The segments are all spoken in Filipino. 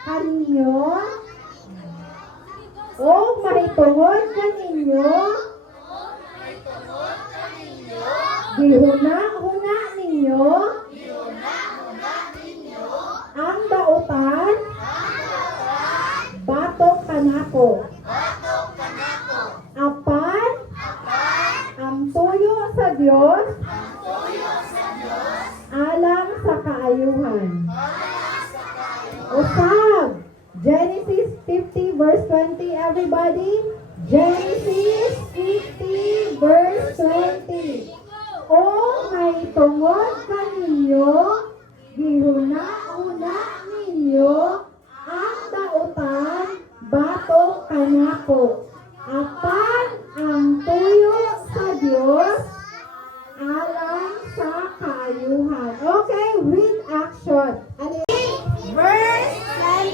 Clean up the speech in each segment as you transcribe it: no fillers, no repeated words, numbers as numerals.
kaninyo, o mahitungod kaninyo, gihuna-huna ninyo, ang dautan, batok kanako. Apan, ang tuyo sa Diyos, alang sa kaayuhan. Usab, Genesis 50 verse 20, everybody. Genesis 50 verse 20. O may tungod kaninyo, gihuna-huna ninyo, ang dautan, batok kanako. Apan ang tuyo sa Diyos, alang sa kaayuhan. Okay, with action. Verse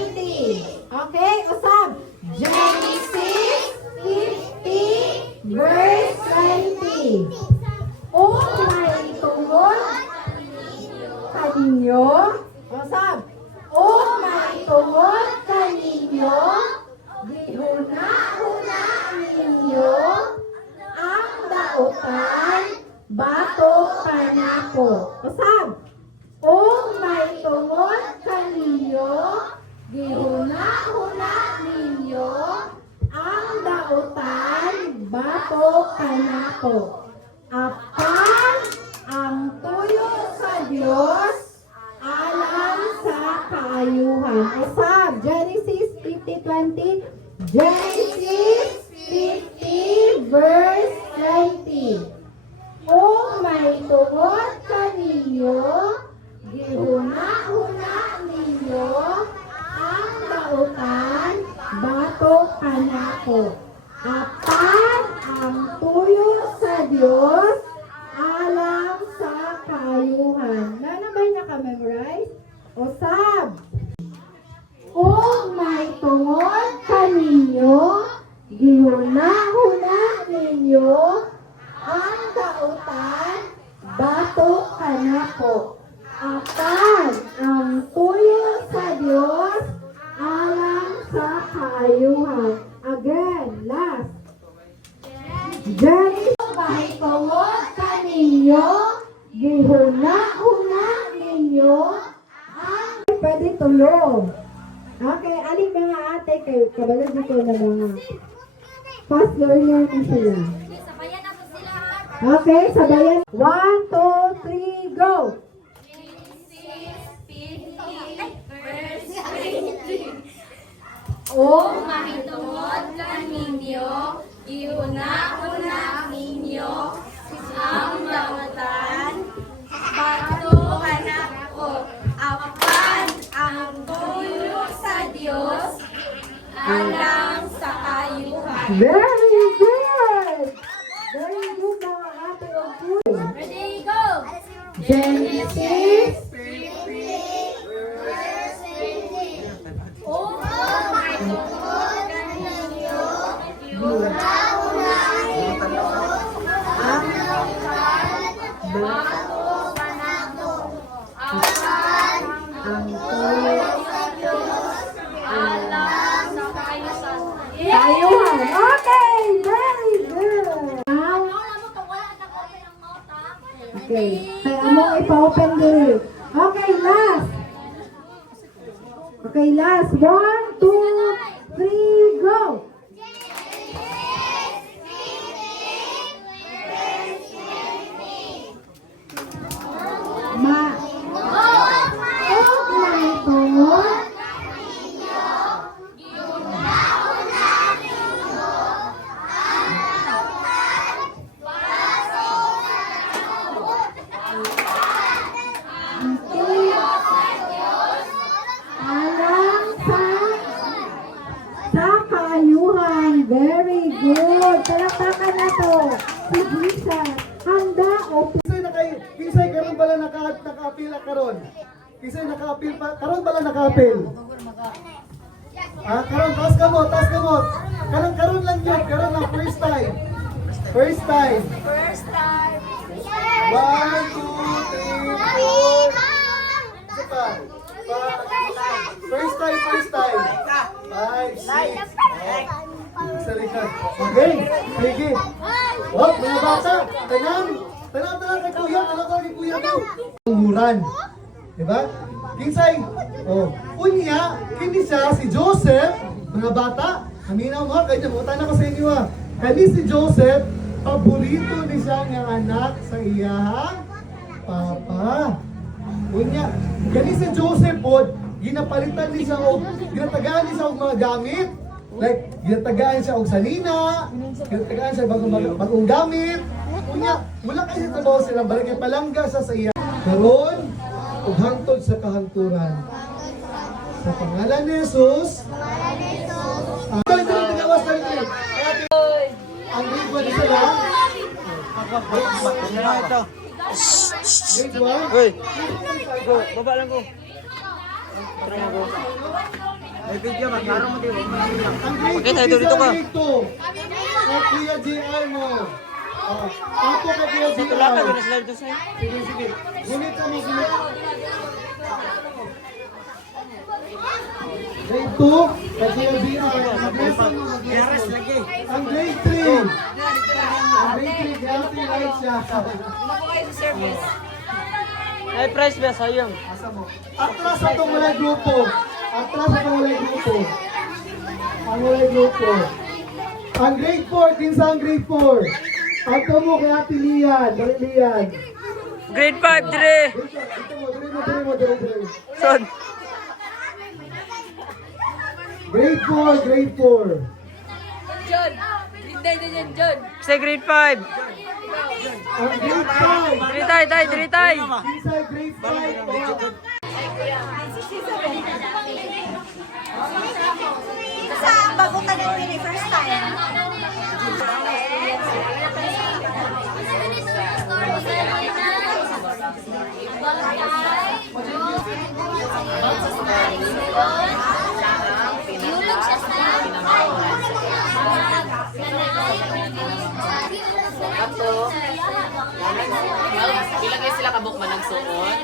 20. Okay, usab. Genesis 50 verse 20. O may tungod kaninyo, usab. O may tungod kaninyo, gihuna-huna ninyo, ang dautan, batok kanako. Usab. O may tungod kaninyo, gihuna-huna ninyo, ang dautan, batok kanako. Apan ang tuyo sa Diyos, alam sa kaayuhan. Usab. Genesis 50:20. Genesis 50 verse 20. O may tungod kaninyo, gihuna-huna ninyo, ang dautan, batok kanako. Apan ang tuyo sa Diyos, alam sa kaayuhan. Nanabay naka-memorize? Usab. O may tungod kaninyo, gihuna-huna ninyo, ang dautan, batok kanako. Apan ang tuyo sa Diyos, alam sa kaayuhan. Again, last. Genesis, may tungod kaninyo, gihuna-huna ninyo, ang pwede tulong. Okay, aling mga ate kayo, kabalag dito na mga fast learner na sila. Sabayan na sila. Okay, sabayan. 1, 2, 3, go! Genesis 50 verse 20. O mahitungod kaninyo, gihuna-huna ninyo, ang dautan, batok kanako. Apan ang tuyo sa Diyos, alang sa kaayuhan. Very good! Very good mga ate of good. Ready, go! Genesis 50 verse 20. O mahitungod kaninyo, gihuna-huna ninyo, ang dautan, batok kanako. Apan ang tuyo sa Diyos, alam sa kaayuhan. kaayuhan. Okay, very good. Now, okay, kaya mo ipa-open diri. Okay, last. Okay, last. 1, 2, 3, go! may tungod sa kaayuhan. Very good. Palakpakan na to. Si Jesus. Handa o Kisay karon bala naka-apil karon. Kisay naka-apil pa karon bala naka-apil. Karon taas kamot. Karon lang yun, karon lang first time. First time. 1, 2, 3, 4. Isa pa. try first time. 5, 6. Sa likod. Okay, sige. Oh, mga bata, tanan kay kuya, kay kuya ko. Umuran. Diba? Kinsay, unya, kini siya, si Joseph, mga bata, aminaw mo, kaya mo, tayo na ko sa inyo kani si Joseph, paborito ni siya nga anak sa iya, papa. Unya, kani si Joseph po, ginapalitan ni siya o, ginatagaan ni siya og mga gamit. Like, ginatagaan siya og sanina, ginatagaan siya bagong gamit. Unya, mula kayo sa trabaho sila, balik kay palangga siya sa iya. Karon, ug hangtod sa kahangturan. Sa pangalan ni Jesus. Ang grade 1 isa lang. Grade 1. Hoy. Go, baba lang ko. May video magkaroon mo dito. Ang grade Okay, tayo 2 dito ka. grade 2. Sa Kuya JR mo. Ako kay Kuya Dito lang ka, JR. gano'n slide doon sa'yo. Sige, sige. Gunit ka mo, gunit. Grade 2, kay Kuya JR. Mag-lesson mo, mag-lesson. Ang grade 3. Ang grade 3, healthy life siya. Ay, price ba? Sayang. Asa mo? Atras sa itong walay grupo. Atras sa itong walay grupo. Ang walay grupo. Ang grade 4, kinsa ang grade 4? Ato mo kay Ate Lian. Dali Lian. Grade 5, dire. Dito mo, dali mo. Son. Grade 4, grade 4. John! Hindi, John, John! Say grade 5. Ang grade 5. Dire tay, tay, dire tay. Kinsa ang grade 5? Sa bago ka nag first time. Pila kayo sila kabuk man nagsuot?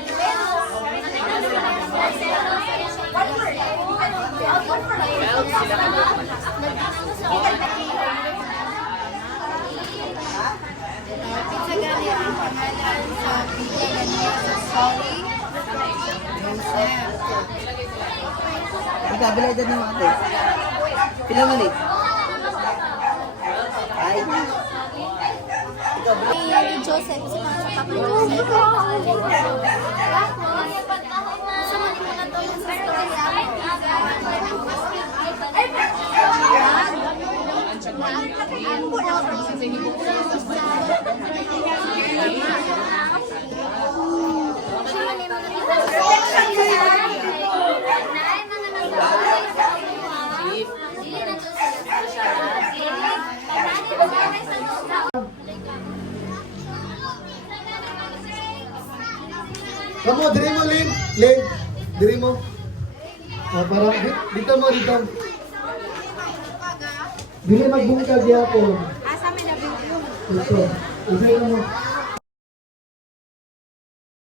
Magkabila dyan ng mga tayo. Pila mali. Ay. Joseph, si Papa Joseph. Kamu, diri mo, Lin. Lin, diri mo. Parang, dito mo, dito. Dili magbungkag yapon. Asa may nabingyo. Dito. Usay na mo.